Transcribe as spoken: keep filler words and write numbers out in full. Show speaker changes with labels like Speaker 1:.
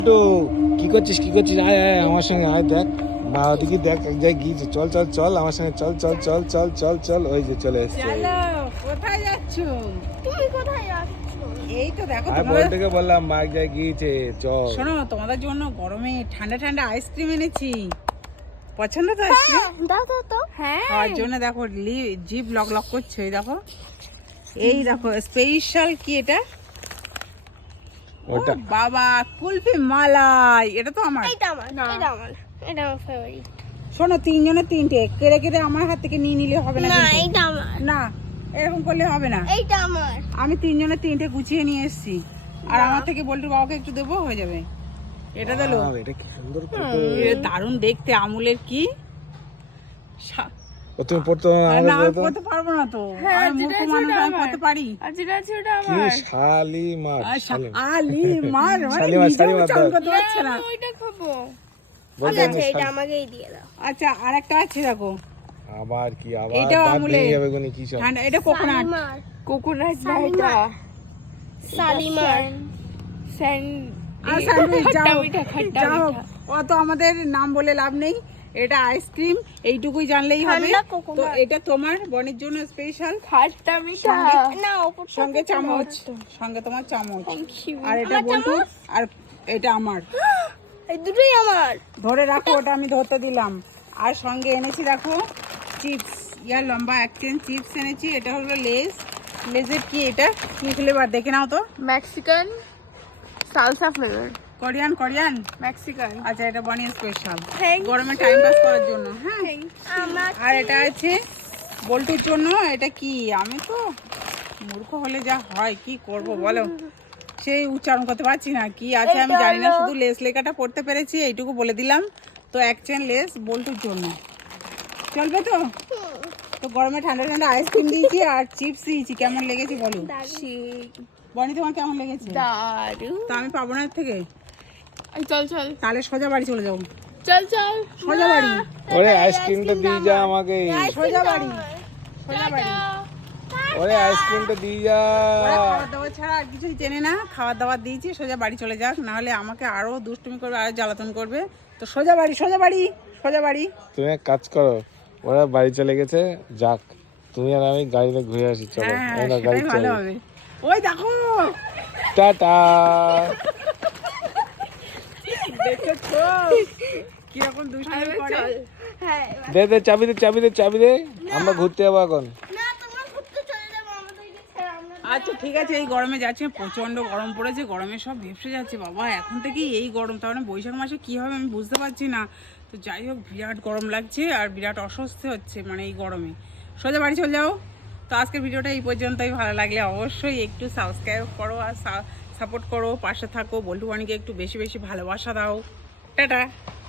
Speaker 1: তো কি করছিস কি করছিস আয় আয় আমার সঙ্গে আয় দেখ মা ওদিকে দেখ এক জায়গায় গিয়েছে চল চল চল আমার সঙ্গে চল চল চল চল চল চল ওই যে চলে এসছে
Speaker 2: চলো কোথায় যাচ্ছো?
Speaker 3: তুমি কোথায় যাচ্ছ?
Speaker 2: এই তো দেখো
Speaker 1: আর
Speaker 2: তোমাদের
Speaker 1: বলতে বললাম মা এক জায়গায় গিয়েছে চল
Speaker 2: শোনো তোমাদের জন্য গরমে ঠান্ডা ঠান্ডা আইসক্রিম এনেছি। পছন্দ তো আইসক্রিম?
Speaker 3: দাও দাও তো। হ্যাঁ
Speaker 2: খাওয়ার জন্য দেখো লি- জিভ লক লক করছে এই দেখো। এই দেখো স্পেশাল কি এটা? ও
Speaker 1: ওটা
Speaker 2: বাবা কুলফি মালাই, এটা তো আমার।
Speaker 3: এটা আমার এটা আমার এটা আমার ফেভারিট।
Speaker 2: শোনো তিনজনের তিনটে কেড়ে কেড়ে আমার হাত থেকে নিয়ে নিলে হবে না
Speaker 3: না
Speaker 2: কিন্তু।
Speaker 3: এটা আমার
Speaker 2: না এরকম করলে হবে না।
Speaker 3: এইটা আমার।
Speaker 2: আমি তিনজনের তিনটে গুছিয়ে নিয়ে এসেছি আর আমার থেকে বল্টুর বাবাকে একটু দেবো হয়ে যাবে। এটা দিলো
Speaker 1: বাহ, এটা কি সুন্দর ফটো
Speaker 2: দারুণ দেখতে আমুলের কি সা-
Speaker 1: ও তুমি পড়তে
Speaker 2: না
Speaker 1: আমাকে
Speaker 2: আমি
Speaker 1: দাও তো
Speaker 2: পড়তে পারবো না তো, আমি মূর্খ মানুষ, আমি পড়তে পারি।
Speaker 3: আর যেটা আছে ওটা
Speaker 1: কি শালিমার
Speaker 2: আর সা-
Speaker 1: শালিম
Speaker 2: আলি মার মানে
Speaker 1: শালিমার,
Speaker 2: নিজে
Speaker 1: শালিমার
Speaker 2: উচ্চারণ
Speaker 1: দাও।
Speaker 2: করতে পারছে না।
Speaker 3: ওইটা খাবো।
Speaker 1: বলতে
Speaker 3: আচ্ছা
Speaker 1: আমি
Speaker 3: এটা
Speaker 1: শালি-
Speaker 3: আমাকেই দিয়ে দাও।
Speaker 2: আচ্ছা আর একটা আছে দেখো
Speaker 1: আবার কি আবার
Speaker 2: এটাও
Speaker 1: দাঁত
Speaker 2: আমুলের।
Speaker 1: ভেঙে যাবে কোনি কি সব
Speaker 2: ঠান্ডা, এটা কোকোনাট।
Speaker 3: শালিমার
Speaker 4: কোকোনাট না
Speaker 3: শালিমার।
Speaker 4: এটা
Speaker 3: শালিমার
Speaker 4: স্যান্ড
Speaker 2: আর স্যান্ডউইচ
Speaker 4: খাট্টা
Speaker 2: যাও
Speaker 4: মিঠা খাট্টা
Speaker 2: যাও
Speaker 4: মিঠা
Speaker 2: অত আমাদের নাম বলে লাভ নেই। এটা আইসক্রিম এইটুকুই জানলেই হবে।
Speaker 3: ঠান্ডা
Speaker 2: তো
Speaker 3: কোকোনাট।
Speaker 2: এটা তোমার বোনের জন্য স্পেশাল,
Speaker 4: খাট্টা মিঠা
Speaker 3: না ওপর
Speaker 2: সঙ্গে চামচ, সঙ্গে তোমার চামচ।
Speaker 3: Thank you.
Speaker 2: আর এটা বল্টু আর এটা আমার।
Speaker 3: এই দুটোই আমার।
Speaker 2: ধরে রাখো, ওটা আমি ধরতে দিলাম। আর সঙ্গে এনেছি দেখো চিপস, ইয়ার লম্বা একচেন চিপস এনেছি। এটা হলো লেজ। লেজের কি এটা কি ফ্লেভার দেখে নাও তো।
Speaker 4: Mexican salsa flavour
Speaker 2: Korean Korean
Speaker 4: Mexican
Speaker 2: আচ্ছা এটা বানিয়ে স্পেশাল
Speaker 3: Thank
Speaker 2: গরমে টাইম পাস করার জন্য। হ্যাঁ
Speaker 3: আমার
Speaker 2: আর এটা আছে বল্টুর জন্য। এটা কি আমি তো মূর্খ হলে যা হয় কি করব বলো, সেই উচ্চারণ করতে পারছি না কি আছে আমি জানি না, শুধু লেস লেখাটা পড়তে পেরেছি এইটুকু বলে দিলাম। তো এক চেন লেস বল্টুর জন্য চলবে তো। তো গরমে ঠান্ডা ঠান্ডা আইসক্রিম দিয়েছি আর চিপস দিয়েছি। কেমন লেগেছে বলো বনি, তোমার কেমন লেগেছে?
Speaker 4: দারু
Speaker 2: তো আমি পাবো না এর থেকে,
Speaker 4: চল চল
Speaker 2: তাহলে সোজা বাড়ি চলে যাবো।
Speaker 4: চল চল
Speaker 2: সোজা বাড়ি
Speaker 1: ওরে আইসক্রিমটা দিয়ে যা আমাকে
Speaker 2: সোজা বাড়ি সোজা বাড়ি।
Speaker 1: ওরে আইসক্রিমটা দিয়ে যা
Speaker 2: ওরা খাবার দাবার ছাড়া আর কিছুই চেনে না। খাবার দাবার দিয়েছি, সোজা বাড়ি চলে যাক, নাহলে আমাকে আরো দুষ্টুমি করবে আরো জ্বালাতন করবে। তো সোজা বাড়ি সোজা বাড়ি সোজা বাড়ি।
Speaker 1: তুমি এক কাজ করো, ওরা বাড়ি চলে গেছে যাক, তুমি আর আমি গাড়িতে ঘুরে আসি চলো।
Speaker 2: হ্যাঁ
Speaker 1: এই নাও গাড়ি
Speaker 2: সেটাই ভালো
Speaker 1: চলো
Speaker 2: হবে। ওই দেখো
Speaker 1: টাটা
Speaker 2: দেখেছো কিরকম দুষ্টুমি করে।
Speaker 3: হ্যাঁ
Speaker 1: দে দে চাবি দে চাবি দে চাবি দে আমরা ঘুরতে যাবো এখন।
Speaker 3: না তোমরা ঘুরতে চলে যাবো আমাদেরকে ছেড়ে। আমরা
Speaker 2: আচ্ছা ঠিক আছে, এই গরমে যাচ্ছে, প্রচন্ড গরম পড়েছে, গরমে সব ভেপসে যাচ্ছে বাবা। এখন থেকেই এই গরম, তার মানে বৈশাখ মাসে কি হবে আমি বুঝতে পারছি না। তো যাই হোক বিরাট গরম লাগছে আর বিরাট অস্বস্তি হচ্ছে মানে এই গরমে। সোজা বাড়ি চলে যাও। তো আজকের ভিডিওটা এই পর্যন্তই। ভালো লাগলে অবশ্যই একটু সাবস্ক্রাইব করো আর সাপোর্ট করো, পাশে থাকো, বল্টু বাণীকে একটু বেশি বেশি ভালোবাসা দাও। টাটা।